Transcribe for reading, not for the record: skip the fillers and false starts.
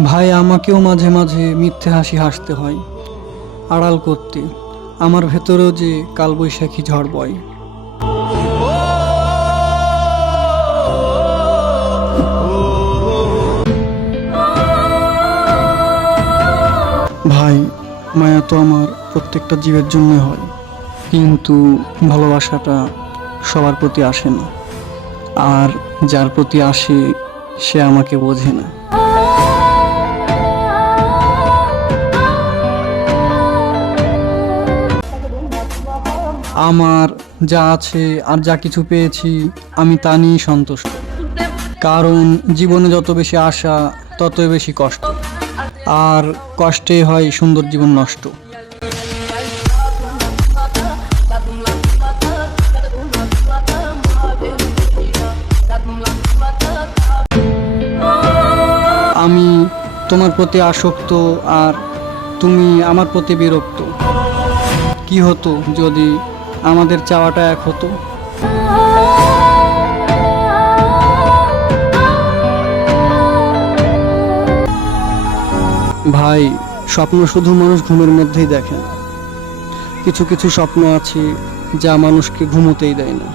ভাই, আমাকেও মাঝে মাঝে মিথ্যে হাসি হাসতে হয় আড়াল করতে। আমার ভেতরেও যে কালবৈশাখী ঝড় বয়। ভাই, মায়া তো আমার প্রত্যেকটা জীবের জন্য হয়, কিন্তু ভালোবাসাটা সবার প্রতি আসে না। আর যার প্রতি আসে সে আমাকে বোঝে না। আমার যা আছে আর যা কিছু পেয়েছি আমি তা নিয়েই সন্তুষ্ট। কারণ জীবনে যত বেশি আশা ততই বেশি কষ্ট, আর কষ্টে হয় সুন্দর জীবন নষ্ট। আমি তোমার প্রতি আসক্ত, আর তুমি আমার প্রতি বিরক্ত। কি হতো যদি আমাদের চাওয়াটা এক হতো? ভাই, স্বপ্ন শুধু মানুষ ঘুমের মধ্যেই দেখে না। কিছু কিছু স্বপ্ন আছে যা মানুষকে ঘুমোতেই দেয় না।